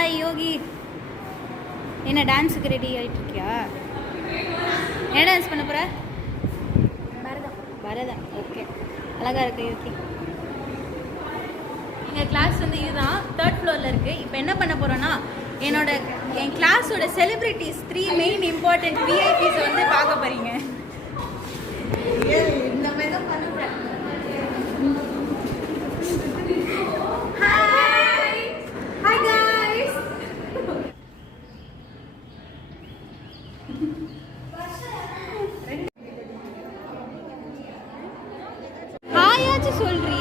Hi யோகி, என்ன டான்ஸுக்கு ready ஆகிட்டு இருக்கியா? என்ன டான்ஸ் பண்ண போகிற? பரதம். பரதம், ஓகே, அழகாக இருக்கு யோகி. எங்கள் கிளாஸ் வந்து இதுதான், 3rd ஃப்ளோரில் இருக்குது. இப்போ என்ன பண்ண போகிறோன்னா, என் கிளாஸோட செலிப்ரிட்டிஸ் 3 மெயின் இம்பார்ட்டன்ட் விஐபிஸை வந்து பார்க்க போகிறீங்க. இந்த மாதிரி தான் பண்ண போகிறேன். சொல்றீ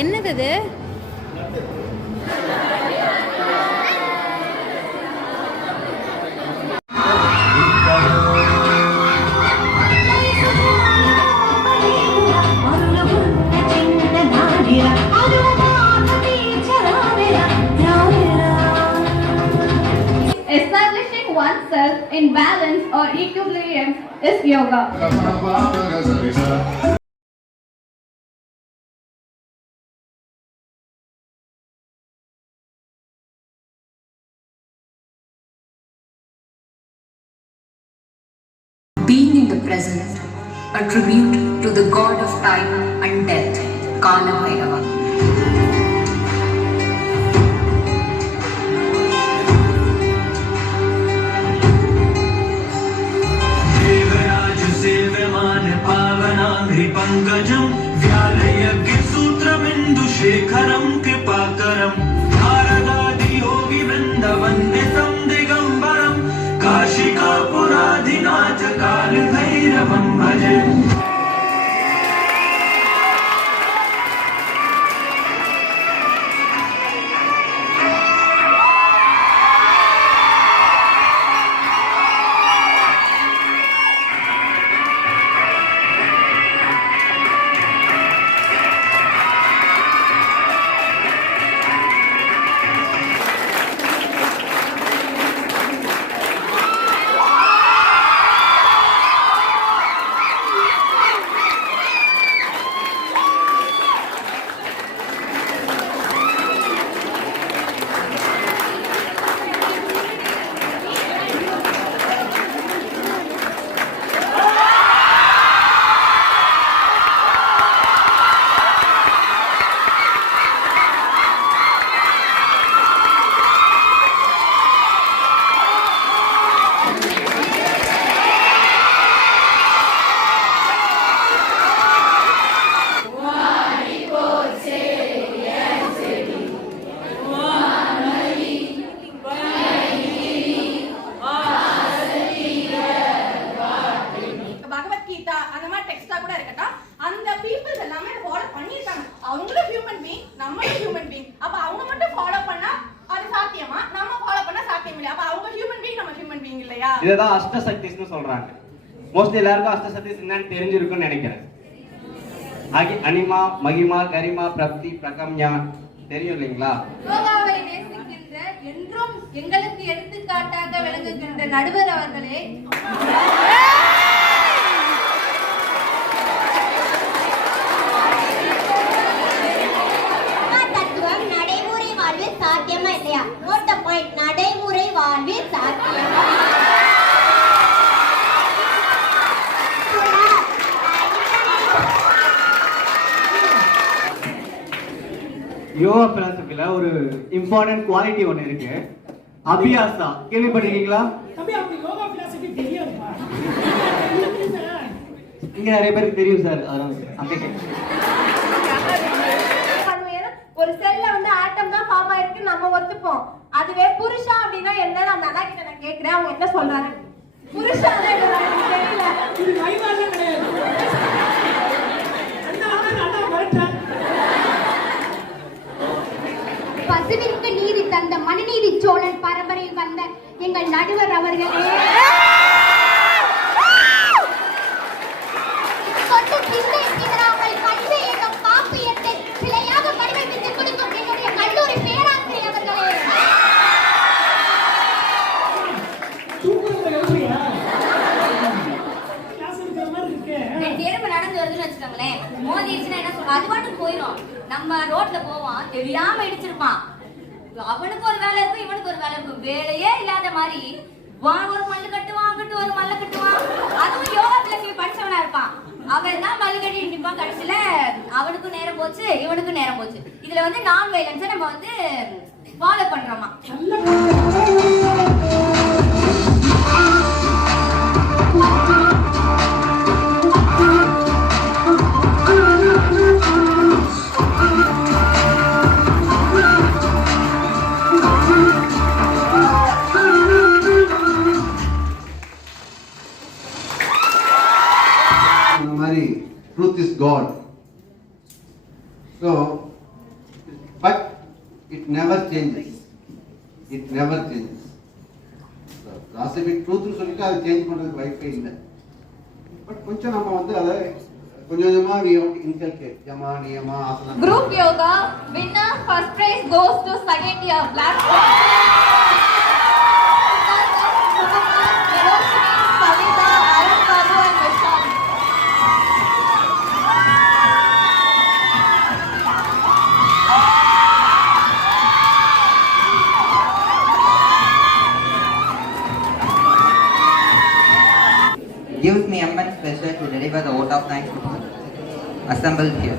என்னது? Establishing oneself in balance or equilibrium is yoga. Being in the present, a tribute to the god of time and death, Kala Bhairava. पंकजं व्यालयज्ञ सूत्रमिन्दु शेखरं कृपाकरं नारदादि योगी वृन्द वन्दितं दिगम्बरं काशिकापुराधिनाथ काल भैरवं भजे. இதுதான் அஷ்டசக்திஸ்னு சொல்றாங்க. மோஸ்ட்லி எல்லாருக்கும் அஷ்டசக்திஸ் என்னன்னு தெரிஞ்சிருக்கும்னு நினைக்கிறேன். அனிமா, மகிமா, கரிமா, பிரப்தி, பிரகம்யா தெரியும் இல்லைங்களா? யோகாவை நேசிக்கின்ற என்றும் எங்களுக்கு எடுத்துக்காட்டாக விளங்குகின்ற நடுவர் அவர்களே, தத்துவம் நடைமுறை வாழ்வில் சாத்தியமா இல்லையா? நோட் தி பாயிண்ட், நடைமுறை வாழ்வில் சாத்தியமா? யோகா பிலாசபில ஒரு இம்பார்ட்டன்ட் குவாலிட்டி ஒன்று இருக்கு, அபியாசா. கேள்விப்பட்டிருக்கீங்களா? இங்க நிறைய பேருக்கு தெரியும் சார். ஒரு செல்ல வந்து ஆட்டம் தான் ஃபார்ம் ஆயிருக்கு, நம்ம ஒத்துப்போம். அதுவே புருஷா அப்படின்னா என்னன்னு அந்த அண்ணா கிட்ட நான் கேட்கிறேன், அவங்க என்ன சொல்றாரு? புருஷா தெரியல. பசுவிற்கு நீதி தந்த மனுநீதி சோழன் பரம்பரையில் வந்த எங்கள் நடுவர் அவர்களே, சொட்டு சிந்தை சிதறாமல் கல்வி எனும் காப்பியத்தை வண்டி வருதுன்னு வச்சுக்கோங்களேன், மோதிடுச்சுன்னா என்ன சொல்றோம், அது பாட்டுக்கு போயிடும். நம்ம ரோட்ல போவான், தெரியாம இடிச்சிருப்பான். அவனுக்கு ஒரு வேலை இருக்கும், இவனுக்கு ஒரு வேலை இருக்கும். வேலையே இல்லாத மாதிரி ஒரு மல்லு கட்டுவான், அங்கிட்டு ஒரு மல்ல கட்டுவான். அதுவும் யோகா பிளஸ் படிச்சவனா இருப்பான். அவன் தான் மல்லு கட்டி நிற்பான். கடைசியில அவனுக்கும் நேரம் போச்சு, இவனுக்கும் நேரம் போச்சு. இதுல வந்து நான் வயலன்ஸை நம்ம வந்து ஃபாலோ பண்றோமா. Truth is God. So, but it never changes. It never changes. So, philosophy truth னு சொல்லிட்டு அது சேஞ்ச் பண்றதுக்கு வாய்ப்பே இல்லை. பட் கொஞ்சம் நம்ம வந்து அதை கொஞ்சம் கொஞ்சமா we have to inculcate. யமா நியமா ஆசனம். Group yoga winner first prize goes to second year black belt. Kavita, Arun Babu and Vishal. Gives me immense pleasure to deliver the vote of thanks to all assembled here.